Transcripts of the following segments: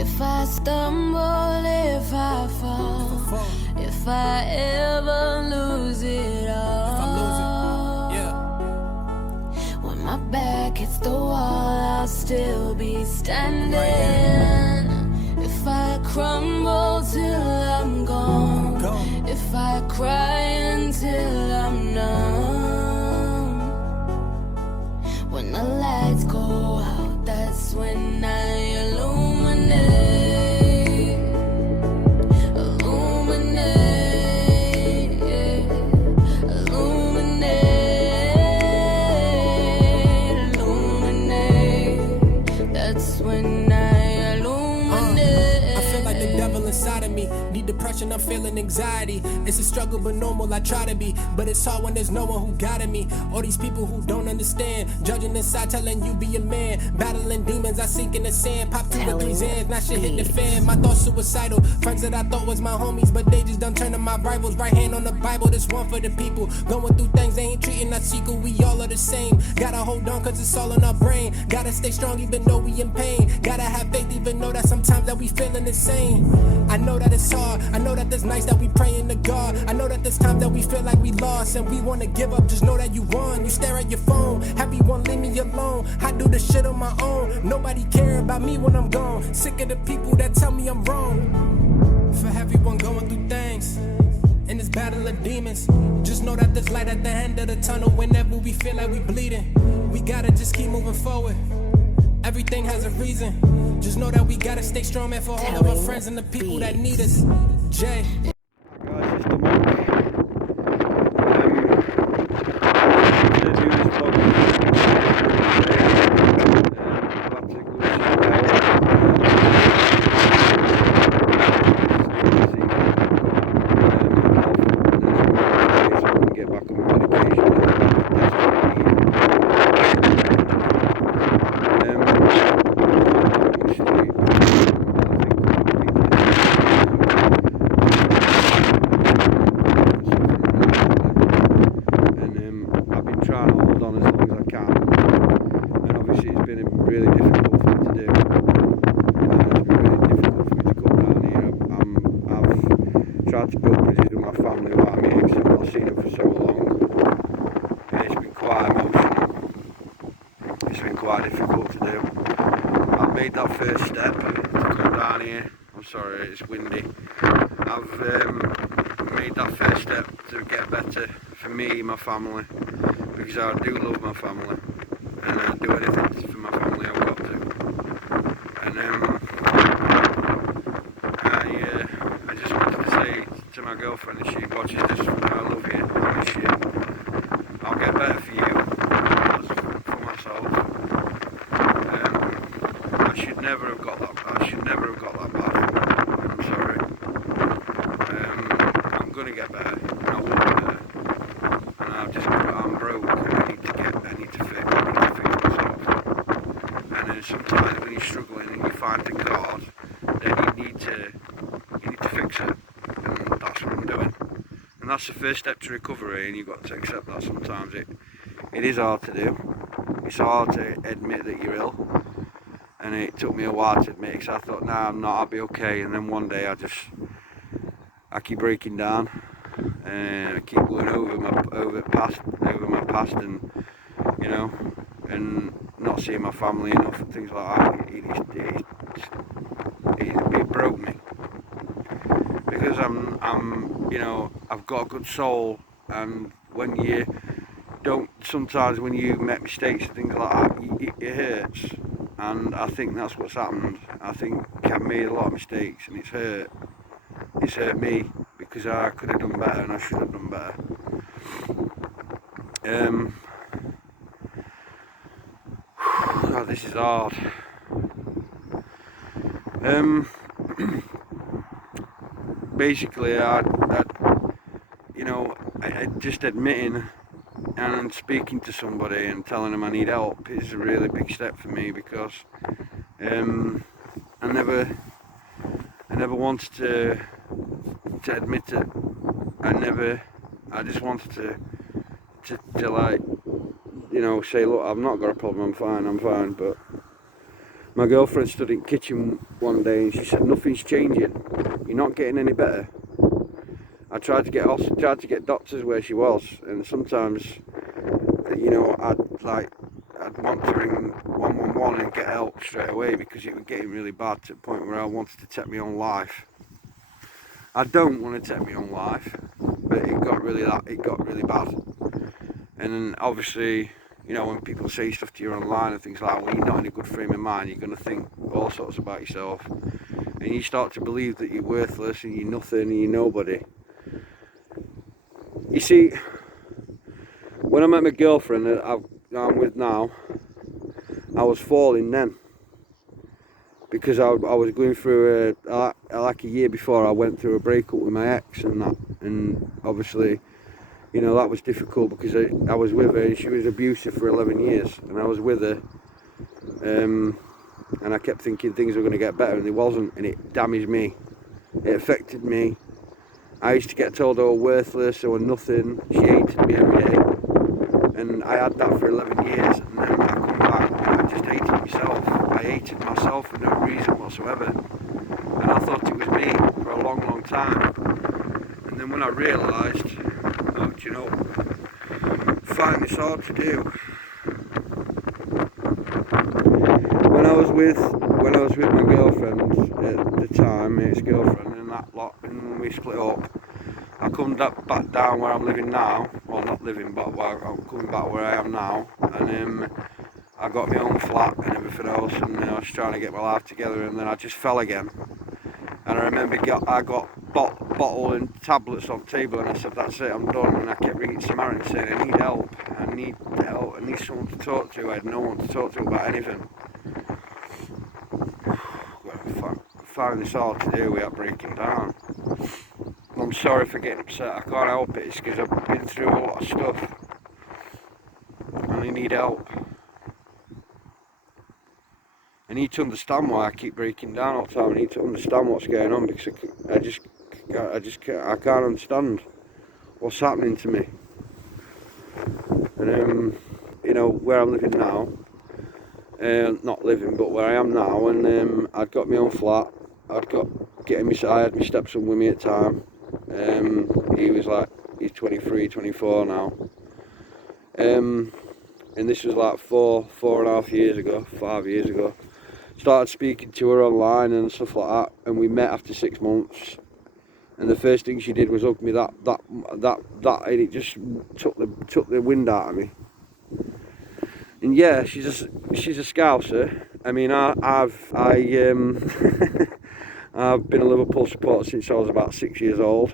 If I stumble, if I fall, if I ever lose it all, when my back hits the wall, I'll still be standing. If I crumble till I'm gone, if I cry until I'm numb, when the lights go out, that's when I illuminate, illuminate, illuminate, illuminate. That's when I illuminate. I feel like the devil inside of me. Need depression, I'm feeling anxiety. It's a struggle but normal, I try to be. But it's hard when there's no one who guided me. All these people who don't understand, judging inside, telling you be a man. Battling demons, I sink in the sand. Pop 2 or 3 Zans, now shit hit the fan. My thoughts suicidal, friends that I thought was my homies, but they just done turned to my rivals. Right hand on the Bible, this one for the people going through things they ain't treating us equal. We all are the same. Gotta hold on cause it's all in our brain. Gotta stay strong even though we in pain. Gotta have faith even though that sometimes that we feeling insane. I know that it's hard, I know that there's nights that we praying to God. I know that there's times that we feel like we lost and we wanna give up, just know that you won. You stare at your phone, everyone leave me alone. I do the shit on my own, nobody care about me when I'm gone. Sick of the people that tell me I'm wrong. For everyone going through things in this battle of demons, just know that there's light at the end of the tunnel. Whenever we feel like we bleeding, we gotta just keep moving forward. Everything has a reason. Just know that we gotta stay strong, man, for all of our friends and the people that need us. Jay. Guys, it's the monk. To do this vlog. Get back on my medication. Really difficult for me to do. It's been really difficult for me to come down here. I've tried to build bridges with my family without me because I've not seen them for so long. And it's been quite emotional. It's been quite difficult to do. I've made that first step to come down here. I'm sorry, it's windy. I've made that first step to get better for me and my family, because I do love my family. And I do anything for my family I've got to. And I just wanted to say to my girlfriend, if she watches this, I love you, I miss you. I'll get better for you, as for myself. I should never have got that bad. I'm sorry. I'm gonna get better, and I will get better. And I'm broke, and I need to fix myself. And then sometimes when you're struggling and you find things hard, then you need to fix it, and that's what I'm doing. And that's the first step to recovery, and you've got to accept that sometimes it is hard to do. It's hard to admit that you're ill, and it took me a while to admit, because I thought, nah, I'm not, I'll be okay. And then one day I keep breaking down, and I keep going over my past, and you know, and not seeing my family enough and things like that. It broke me, because I'm, you know, I've got a good soul, and when you don't, sometimes when you make mistakes and things like that, it hurts, and I think that's what's happened. I think I've made a lot of mistakes, and it's hurt me, because I could have done better, and I should have done better. God, this is hard. Basically, I you know, I just admitting and speaking to somebody and telling them I need help is a really big step for me, because I never wanted to admit it. I just wanted to like, you know, say, look, I've not got a problem, I'm fine, but My girlfriend stood in the kitchen one day and she said, nothing's changing, you're not getting any better. I tried to get doctors where she was, and sometimes, you know, I'd want to ring 111 and get help straight away because it was getting really bad to the point where I wanted to take my own life. I don't want to take my own life, but it got really bad. And then obviously, you know, when people say stuff to you online and things like that, when you're not in a good frame of mind, you're going to think all sorts about yourself, and you start to believe that you're worthless and you're nothing and you're nobody. You see, when I met my girlfriend that I'm with now, I was falling then, because I was going through like a year before I went through a breakup with my ex and that, and obviously, you know, that was difficult because I was with her and she was abusive for 11 years, and I was with her, and I kept thinking things were going to get better, and they wasn't, and it damaged me. It affected me. I used to get told I was worthless, I was nothing. She hated me every day, and I had that for 11 years, and then when I come back, I just hated myself. I hated myself for no reason whatsoever, and I thought it was me for a long, long time. And then when I realised, oh, do you know, find this hard to do. When I was with my girlfriend at the time, my ex-girlfriend, and that lot, and when we split up, I come back down where I'm living now. Well, not living, but I'm coming back where I am now, and I got my own flat and everything else, and I was trying to get my life together, and then I just fell again. And I remember I got bottle and tablets on the table, and I said, that's it, I'm done. And I kept ringing Samaritan saying, I need help, I need someone to talk to. I had no one to talk to about anything. I found this hard to do without breaking down. I'm sorry for getting upset, I can't help it, it's because I've been through a lot of stuff and I need help. I need to understand why I keep breaking down all the time. I need to understand what's going on, because I can't understand what's happening to me. And you know, where I'm living now, not living, but where I am now, and I'd got my own flat. I had my stepson with me at the time. He's 23, 24 now. And this was like 4.5 years ago, 5 years ago. Started speaking to her online and stuff like that, and we met after 6 months. And the first thing she did was hug me, that, and it just took the wind out of me. And yeah, she's a Scouser. I mean, I've been a Liverpool supporter since I was about 6 years old.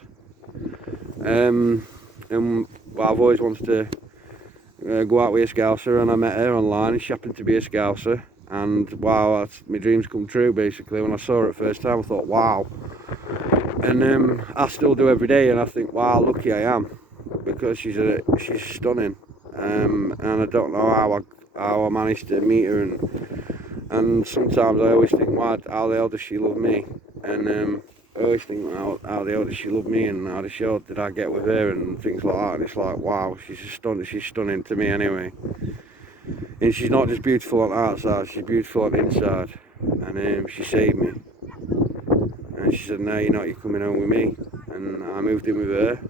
And I've always wanted to go out with a Scouser, and I met her online, and she happened to be a Scouser. And wow, my dreams come true basically. When I saw her at first time, I thought, wow. And I still do every day, and I think, wow, lucky I am, because she's stunning. And I don't know how I managed to meet her, and sometimes I always think, wow, how the hell does she love me? And I always think, how the hell does she love me, and how the hell did I get with her, and things like that. And it's like, wow, she's stunning to me anyway. And she's not just beautiful on the outside, she's beautiful on the inside. And she saved me. And she said, no, you're coming home with me. And I moved in with her.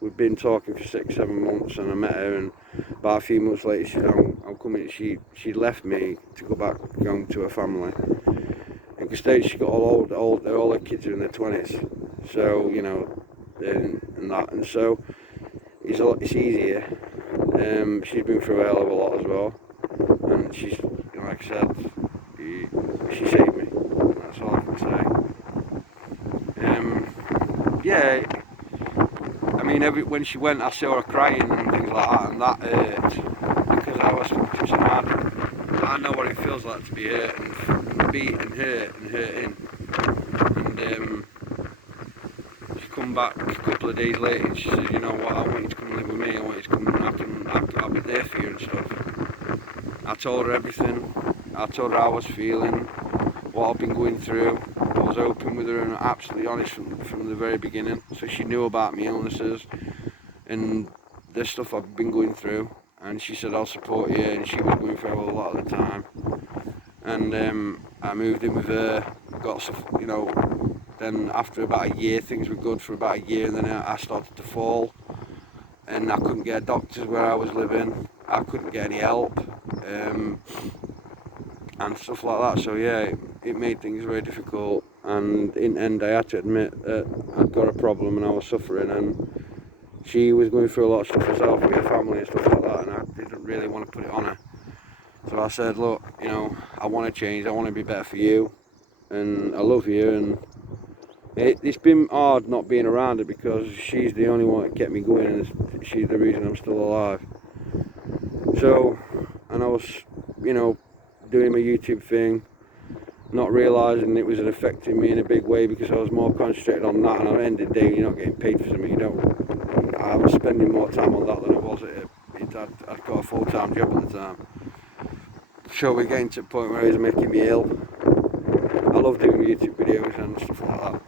We'd been talking for 6-7 months, and I met her, and about a few months later she said, I'm coming. She left me to go back home to her family. And because she got all her kids are in their 20s. So, you know, and so it's easier. She's been through a hell of a lot as well, and she's, like I said, she saved me. That's all I can say. Yeah, I mean, when she went, I saw her crying and things like that, and that hurt, because I was so mad. I know what it feels like to be hurt and beat and hurt and hurting. And she come back a couple of days later and she said, you know what, I want you to come live with me, I want you to come, I'll be there for you and stuff. I told her everything. I told her how I was feeling, what I've been going through. I was open with her and absolutely honest from the very beginning. So she knew about my illnesses and the stuff I've been going through. And she said, I'll support you, and she was going through a lot at the time. and I moved in with her, got stuff, you know. Then after about a year, things were good for about a year, and then I started to fall, and I couldn't get doctors where I was living. I couldn't get any help, and stuff like that. So yeah, it made things very difficult, and in the end I had to admit that I'd got a problem and I was suffering, and she was going through a lot of stuff herself with her family and stuff like that, and I didn't really want to put it on her. So I said, look, you know, I want to change, I want to be better for you, and I love you, and it's been hard not being around her because she's the only one that kept me going, and she's the reason I'm still alive. So, and I was, you know, doing my YouTube thing, not realising it was affecting me in a big way because I was more concentrated on that, and at the end of the day, you're not getting paid for something you don't. I was spending more time on that than I was I'd got a full-time job at the time. So we're getting to the point where it's making me ill. I love doing YouTube videos and stuff like that,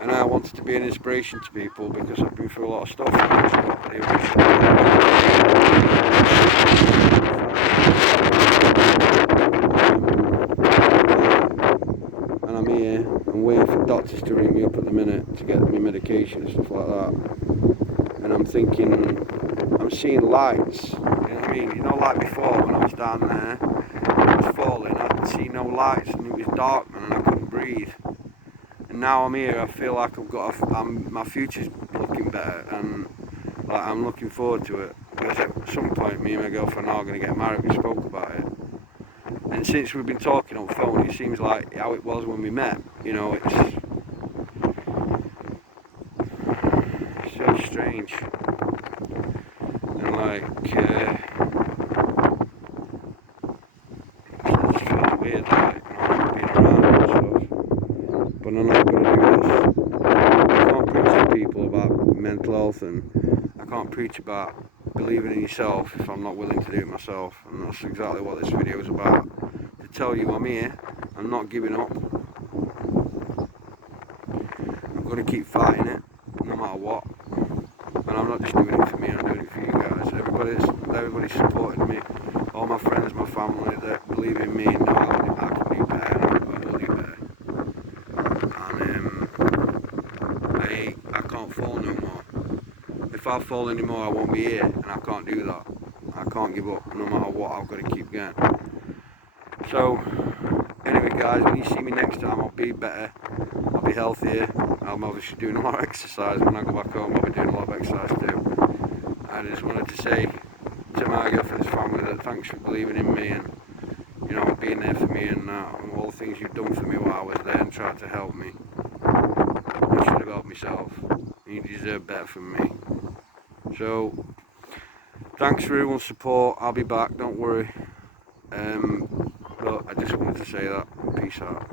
and I wanted to be an inspiration to people because I've been through a lot of stuff. And I'm here, I'm waiting for doctors to ring me up at the minute to get me medication and stuff like that. And I'm thinking, I'm seeing lights, you know what I mean? You know, like before when I was down there, I was falling, I could see no lights and it was dark, man, and I couldn't breathe. And now I'm here, I feel like I've got my future's looking better, and like I'm looking forward to it. Because at some point me and my girlfriend are going to get married, we spoke about it. And since we've been talking on phone, it seems like how it was when we met, you know, it's so strange. And like, it just feels weird, like, not being around and stuff. But I'm not going to do this. I can't preach to people about mental health, and I can't preach about believing in yourself if I'm not willing to do it myself. And that's exactly what this video is about. To tell you I'm here, I'm not giving up. I'm going to keep fighting it, no matter what. And I'm not just doing it for me, I'm doing it for you guys. Everybody's supporting me. All my friends, my family, they believe in me and know I can do better, and I will do better. And I can't fall no more. If I fall anymore, I won't be here, and I can't do that. I can't give up, no matter what, I've got to keep going. So, anyway guys, when you see me next time, I'll be better, I'll be healthier. I'm obviously doing a lot of exercise. When I go back home, I'll be doing a lot of exercise too. I just wanted to say to my girlfriend's family that thanks for believing in me, and you know, being there for me, and all the things you've done for me while I was there and tried to help me. I should have helped myself. You deserve better from me. So, thanks for everyone's support. I'll be back, don't worry. But I just wanted to say that. Peace out.